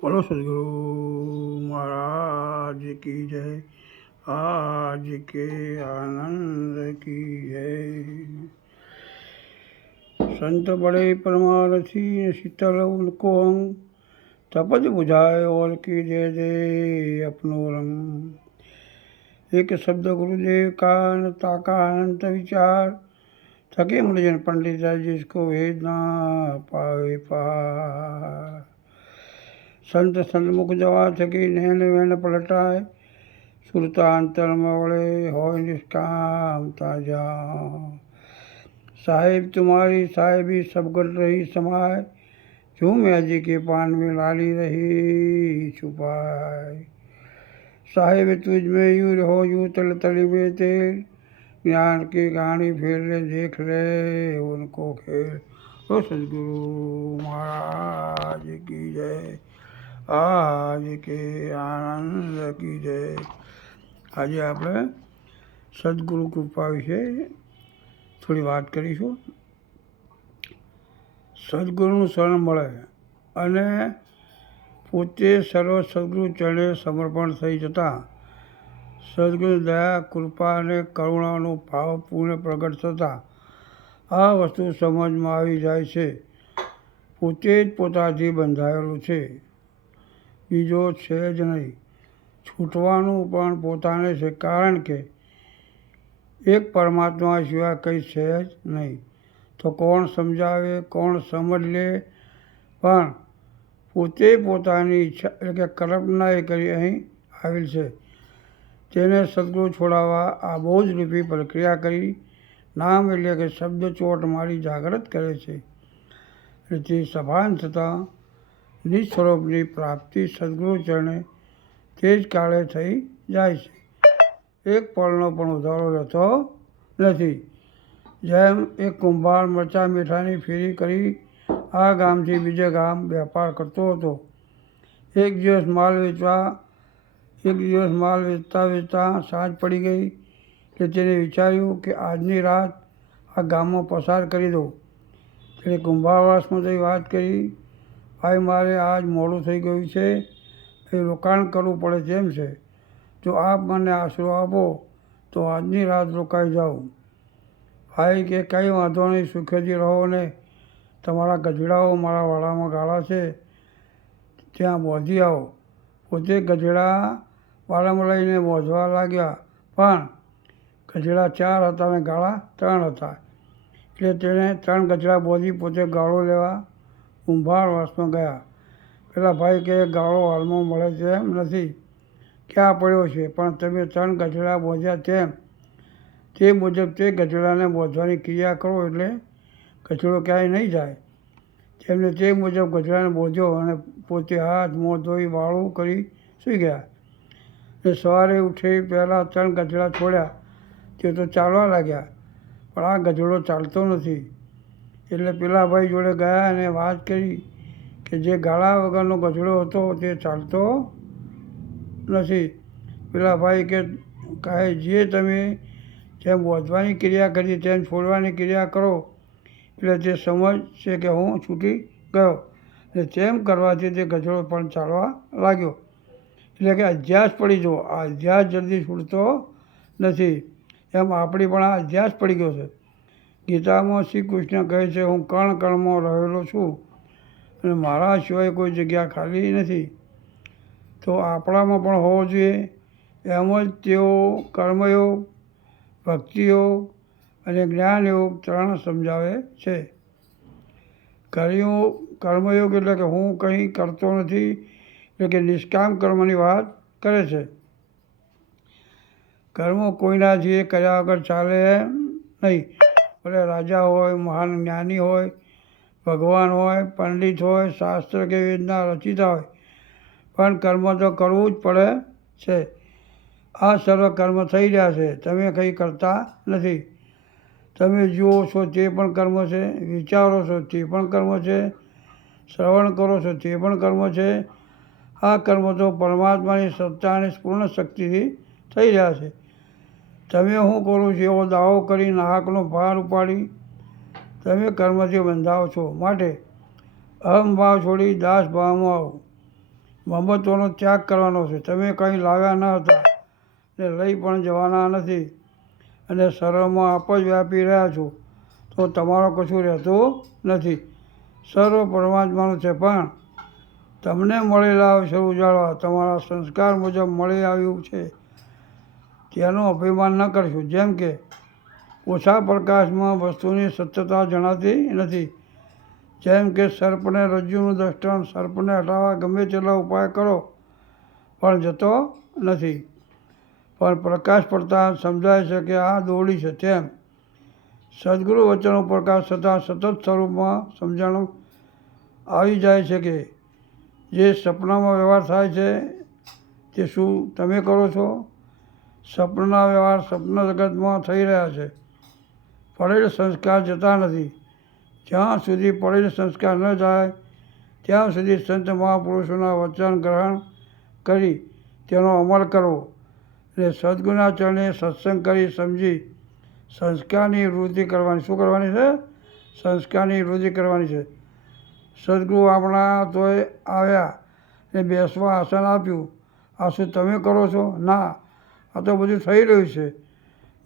बोलो सदगुरु महाराज की जय। आज के आनंद की जय। संत बड़े परमारथी शीतल उनको अंग, तपज बुझाए और की दे दे अपनो रंग। एक शब्द गुरुदेव का अनता का अनंत विचार, थके मुनिजन पंडित जिसको वेद ना पावे पार। संत सन्मुख जवा थकी नैन वैन पलटाए, सुरता अंतर मवड़े हो निष्काम ताजा। साहिब तुम्हारी साहिबी सब गट रही समाए, झूम जी के पान में लाली रही छुपाए। साहिब तुझ में यूं रहो यूं तल तली में तेल, ज्ञान की कहानी फेर ले देख ले उनको खेल। ओ सदगुरु महाराज की जय। आज के આનંદ કી જય। આજે આપણે સદગુરુ કૃપા વિશે થોડી વાત કરીશું। સદગુરુનું શરણ મળે અને પોતે સર્વ સદગુરુ ચરણે સમર્પણ થઈ જતાં સદગુરુ દયા કૃપા અને કરુણાનો ભાવપૂર્ણ પ્રગટ થતાં આ વસ્તુ સમજમાં આવી જાય છે, પોતે જ પોતાથી બંધાયેલું છે, બીજો છે જ નહીં। છૂટવાનું પણ પોતાને છે, કારણ કે એક પરમાત્મા સિવાય કંઈ છે જ નહીં। તો કોણ સમજાવે, કોણ સમજ લે, પણ પોતે પોતાની ઈચ્છા એટલે કે કલ્પના એ કરી અહીં આવેલ છે। તેને સદગુરુ છોડાવવા આ બોજ રૂપી પ્રક્રિયા કરી નામ એટલે કે શબ્દ ચોટ મારી જાગૃત કરે છે। તે સભાન થતાં નિજ સ્વરૂપની પ્રાપ્તિ સદગુરુ ચરણે તે જ કાળે થઈ જાય છે। એક પળનો પણ ઉધારો રહેતો નથી। જેમ એક કુંભાર મરચાં મીઠાની ફેરી કરી આ ગામથી બીજે ગામ વેપાર કરતો હતો। એક દિવસ માલ વેચતા સાંજ પડી ગઈ એટલે તેને વિચાર્યું કે આજની રાત આ ગામમાં પસાર કરી દઉં। તેણે કુંભારવાસમાં જઈ વાત કરી, ભાઈ મારે આજ મોડું થઈ ગયું છે, એ રોકાણ કરવું પડે તેમ છે, જો આપ મને આશરો આપો તો આજની રાત રોકાઈ જાઉં। ભાઈ કે કંઈ વાંધો નહીં, સુખેથી રહો ને તમારા ગધેડાઓ મારા વાડામાં ગાળા છે ત્યાં બોંધી આવો। પોતે ગધેડા વાડામાં લઈને બોંધવા લાગ્યા, પણ ગધેડા 4 હતા અને ગાળા 3 હતા, એટલે તેણે 3 ગધેડા બોંધી પોતે ગાળો લેવા કુંભારવાસમાં ગયા। પેલા ભાઈ કે ગાળો હાલમાં મળે તેમ નથી, ક્યાં પડ્યો છે, પણ તમે 3 ગધેડા બોંધ્યા તે મુજબ તે ગધેડાને બોંધવાની ક્રિયા કરો એટલે ગધેડો ક્યાંય નહીં જાય। તેમને તે મુજબ ગધેડાને બોંધ્યો અને પોતે હાથ મોં ધોઈ વાળું કરી સૂઈ ગયા। ને સવારે ઉઠી પહેલાં 3 ગધેડા છોડ્યા, તે તો ચાલવા લાગ્યા, પણ આ ગધેડો ચાલતો નથી। એટલે પેલા ભાઈ જોડે ગયા અને વાત કરી કે જે ગાળા વગરનો ગધેડો હતો તે ચાલતો નથી। પેલા ભાઈ કે જે તમે જેમ બોંધવાની ક્રિયા કરી તેમ છોડવાની ક્રિયા કરો એટલે તે સમજશે કે હું છૂટી ગયો, અને તેમ કરવાથી તે ગધેડો પણ ચાલવા લાગ્યો। એટલે કે અધ્યાસ પડી જવો, આ અધ્યાસ જલ્દી છૂટતો નથી, એમ આપણી પણ આ અધ્યાસ પડી ગયો છે। ગીતામાં શ્રી કૃષ્ણ કહે છે, હું કણ કણમાં રહેલો છું અને મારા સિવાય કોઈ જગ્યા ખાલી નથી। તો આપણામાં પણ હોવો જોઈએ। એમ જ તેઓ કર્મયોગ, ભક્તિયોગ અને જ્ઞાનયોગ 3 સમજાવે છે। કર્મયોગ એટલે કે હું કંઈ કરતો નથી, એટલે કે નિષ્કામ કર્મની વાત કરે છે। કર્મો કોઈના ધ્યેય કર્યા વગર ચાલે એમ નહીં। ભલે રાજા હોય, મહાન જ્ઞાની હોય, ભગવાન હોય, પંડિત હોય, શાસ્ત્ર કે વેદના રચિતા હોય, પણ કર્મ તો કરવું જ પડે છે। આ સર્વ કર્મ થઈ રહ્યા છે, તમે કંઈ કરતા નથી। તમે જુઓ છો તે પણ કર્મ છે, વિચારો છો તે પણ કર્મ છે, શ્રવણ કરો છો તે પણ કર્મ છે। આ કર્મ તો પરમાત્માની સત્તા અને પૂર્ણ શક્તિથી થઈ રહ્યા છે। તમે હું કરું છું એવો દાવો કરી નાહકનો ભાર ઉપાડી તમે કર્મથી બંધાવ છો। માટે અહમભાવ છોડી દાસ ભાવમાં આવો। મમત્વનો ત્યાગ કરવાનો છે. તમે કંઈ લાવ્યા ન હતા ને લઈ પણ જવાના નથી અને સર્વમાં આપ જ વ્યાપી રહ્યા છો, તો તમારો કશું રહેતું નથી. સર્વ પરમાત્માનું છે, પણ તમને મળેલા અવસર ઉજાળવા તમારા સંસ્કાર મુજબ મળી આવ્યું છે તેનું અભિમાન ન કરશો. જેમ કે ઓછા પ્રકાશમાં વસ્તુની સત્યતા જણાતી નથી. જેમ કે સર્પને રજ્જુનું દર્શન, સર્પને હટાવવા ગમે તેટલા ઉપાય કરો પણ જતો નથી, પણ પ્રકાશ પડતા સમજાય છે કે આ દોરડી છે. તેમ સદગુરુ વચનો પ્રકાશ થતાં સતત સ્વરૂપમાં સમજણ આવી જાય છે કે જે સપનામાં વ્યવહાર થાય છે તે શું તમે કરો છો? સપનાના વ્યવહાર સપન જગતમાં થઈ રહ્યા છે. પડેલ સંસ્કાર જતા નથી. જ્યાં સુધી પડેલ સંસ્કાર ન જાય ત્યાં સુધી સંત મહાપુરુષોના વચન ગ્રહણ કરી તેનો અમલ કરવો અને સદગુરુના ચરણે સત્સંગ કરી સમજી સંસ્કારની વૃદ્ધિ કરવાની. શું કરવાની છે? સંસ્કારની વૃદ્ધિ કરવાની છે. સદગુરુ આપણા તોય આવ્યા ને બેસવા આસન આપ્યું. આ શું તમે કરો છો? ના, આ તો બધું થઈ રહ્યું છે.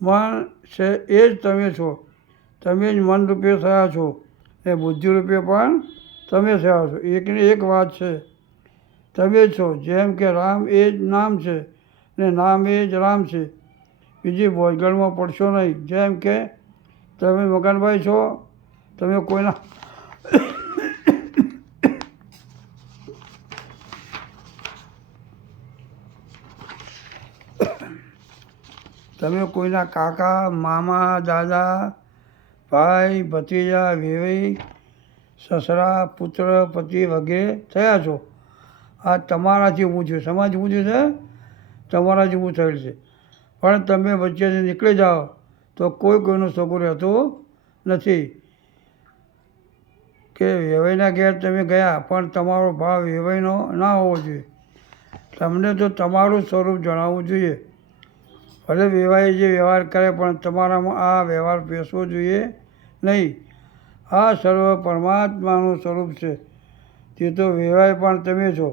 મન છે એ જ તમે છો. તમે જ મન રૂપે થયા છો ને બુદ્ધિ રૂપે પણ તમે થયા છો. એકની એક વાત છે, તમે જ છો. જેમ કે રામ એ જ નામ છે ને નામ એ જ રામ છે. બીજી ભોજગળમાં પડશો નહીં. જેમ કે તમે મગનભાઈ છો, તમે કોઈના તમે કોઈના કાકા, મામા, દાદા, ભાઈ, ભત્રીજા, વેવાઈ, સસરા, પુત્ર, પતિ વગેરે થયા છો. આ તમારાથી ઊભું છે. સમાજ ઊભું છે, તમારાથી ઊભું થયેલ છે. પણ તમે વચ્ચેથી નીકળી જાઓ તો કોઈનું સગું રહેતું નથી. કે વેવાઈના ઘેર તમે ગયા પણ તમારો ભાવ વેવાઈનો ના હોવો જોઈએ. તમને તો તમારું સ્વરૂપ જણાવવું જોઈએ. ભલે વેવાઈ જે વ્યવહાર કરે પણ તમારામાં આ વ્યવહાર બેસવો જોઈએ નહીં. આ સર્વ પરમાત્માનું સ્વરૂપ છે. તે તો વેવાય પણ તમે છો.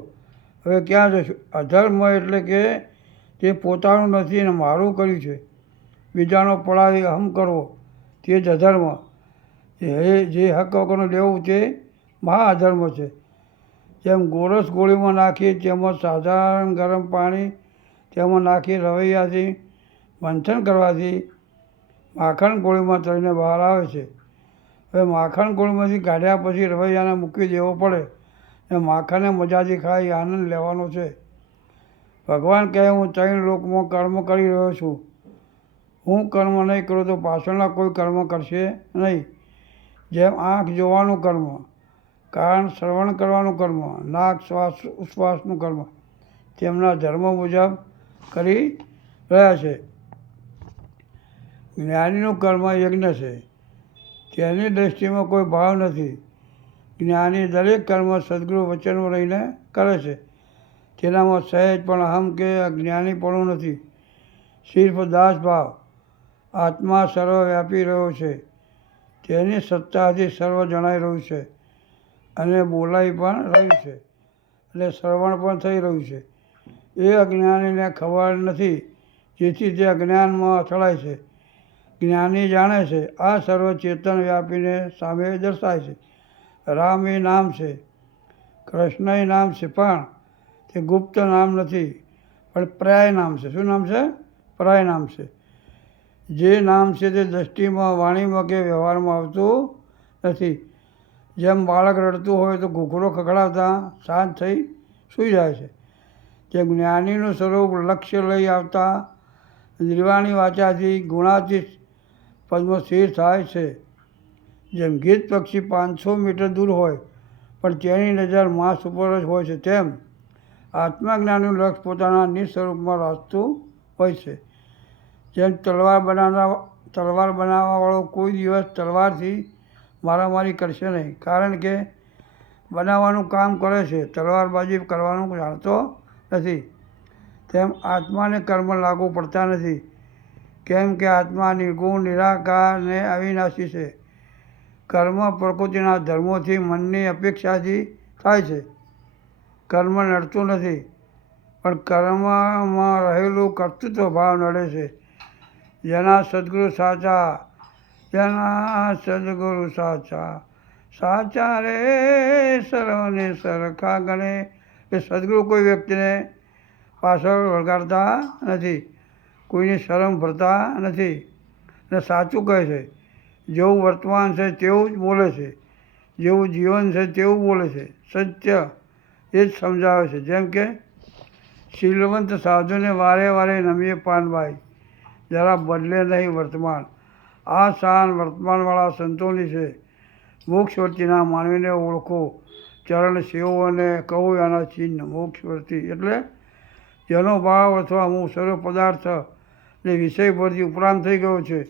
હવે ક્યાં જશો? અધર્મ એટલે કે તે પોતાનું નથી અને મારું કર્યું છે. બીજાનો પડાવી અહમ કરવો તે જ અધર્મ. જે હક વગરનું લેવું તે મહાઅધર્મ છે. જેમ ગોરસ ગોળીમાં નાખી તેમાં સાધારણ ગરમ પાણી તેમાં નાખી રવૈયાથી મંથન કરવાથી માખણ ગોળીમાં તળીને બહાર આવે છે. હવે માખણ ગોળીમાંથી કાઢ્યા પછી રવૈયાને મૂકી દેવો પડે અને માખણને મજાથી ખાઈ આનંદ લેવાનો છે. ભગવાન કહે હું 3 લોકમાં કર્મ કરી રહ્યો છું. હું કર્મ નહીં કરું તો પાછળના કોઈ કર્મ કરશે નહીં. જેમ આંખ જોવાનું કર્મ, કાન શ્રવણ કરવાનું કર્મ, નાક શ્વાસ ઉશ્વાસનું કર્મ તેમના ધર્મ મુજબ કરી રહ્યા છે. જ્ઞાનીનું કર્મ યજ્ઞ છે. તેની દૃષ્ટિમાં કોઈ ભાવ નથી. જ્ઞાની દરેક કર્મ સદગુરુ વચનમાં રહીને કરે છે. તેનામાં સહેજ પણ અહમ કે અજ્ઞાનીપણું નથી. સિર્ફ દાસ ભાવ. આત્મા સર્વ વ્યાપી રહ્યો છે. તેની સત્તાથી સર્વ જણાઈ રહ્યું છે અને બોલાઈ પણ રહ્યું છે અને શ્રવણ પણ થઈ રહ્યું છે. એ અજ્ઞાનીને ખબર નથી, જેથી તે અજ્ઞાનમાં અથડાય છે. જ્ઞાની જાણે છે આ સર્વ ચેતન વ્યાપીને સામે દર્શાય છે. રામ એ નામ છે, કૃષ્ણ એ નામ છે, પણ તે ગુપ્ત નામ નથી, પણ પર્યાય નામ છે. શું નામ છે? પર્યાય નામ છે. જે નામ છે તે દ્રષ્ટિમાં, વાણીમાં કે વ્યવહારમાં આવતું નથી. જેમ બાળક રડતું હોય તો ઘૂઘરો ખખડાવતા શાંત થઈ સૂઈ જાય છે. જેમ જ્ઞાનીનું સ્વરૂપ લક્ષ્ય લઈ આવતા નિર્વાણી વાચાથી ગુણાતીત પદમાં સ્થિર થાય છે. જેમ ગીત પક્ષી 500 મીટર દૂર હોય પણ તેની નજર માંસ ઉપર જ હોય છે, તેમ આત્મજ્ઞાનનું લક્ષ્ય પોતાના નિસ્વરૂપમાં રાખતું હોય છે. જેમ તલવાર બનાવવાવાળો કોઈ દિવસ તલવારથી મારામારી કરશે નહીં, કારણ કે બનાવવાનું કામ કરે છે, તલવારબાજી કરવાનું જાણતો નથી. તેમ આત્માને કર્મ લાગુ પડતા નથી. કેમ કે આત્મા નિર્ગુણ, નિરાકાર ને અવિનાશી છે. કર્મ પ્રકૃતિના ધર્મોથી મનની અપેક્ષાથી થાય છે. કર્મ નડતું નથી, પણ કર્મમાં રહેલું કર્તૃત્વ ભાવ નડે છે. જેના સદગુરુ સાચા, જેના સદગુરુ સાચા, સાચા રે સર્વને સરખા ગણે. એ સદગુરુ કોઈ વ્યક્તિને પાછળ વળગાડતા નથી, કોઈની શરમ ભરતા નથી અને સાચું કહે છે. જેવું વર્તમાન છે તેવું જ બોલે છે, જેવું જીવન છે તેવું બોલે છે. સત્ય એ જ સમજાવે છે. જેમ કે શીલવંત સાધુને વારે વારે નમીએ પાનભાઈ, જરા બદલે નહીં વર્તમાન. આ શાન વર્તમાનવાળા સંતોની છે. મોક્ષવર્તીના માનવીને ઓળખો, ચરણ સેવો અને કહું એના ચિહ્ન. મોક્ષવર્તી એટલે જેનો ભાવ અથવા હું સર્વ પદાર્થ ને વિષય પરથી ઉપરાંત થઈ ગયો છે.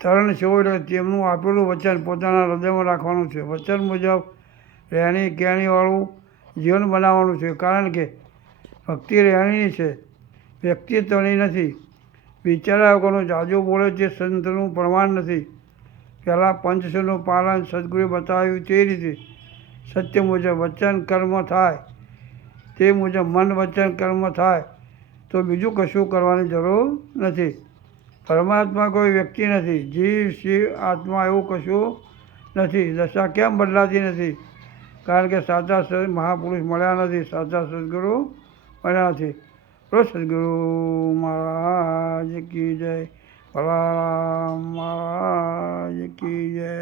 ચરણ સેવો એટલે તેમનું આપેલું વચન પોતાના હૃદયમાં રાખવાનું છે. વચન મુજબ રહેણી કહેણીવાળું જીવન બનાવવાનું છે. કારણ કે ભક્તિ રહેણીની છે, વ્યક્તિત્વની નથી. વિચાર્યા વગરનું જાજુ બોલે તે સંતનું પ્રમાણ નથી. પહેલાં પંચશીલનું પાલન સદગુરુએ બતાવ્યું તે રીતે સત્ય મુજબ વચન કર્મ થાય, તે મુજબ મન વચન કર્મ થાય તો બીજું કશું કરવાની જરૂર નથી. પરમાત્મા કોઈ વ્યક્તિ નથી. જીવ શિવ આત્મા એવું કશું નથી. દશા કેમ બદલાતી નથી? કારણ કે સાચા મહાપુરુષ મળ્યા નથી, સાચા સદગુરુ મળ્યા નથી. બોલો સદગુરુ મહારાજ કી જય, ભલારામ મહારાજ કી જય.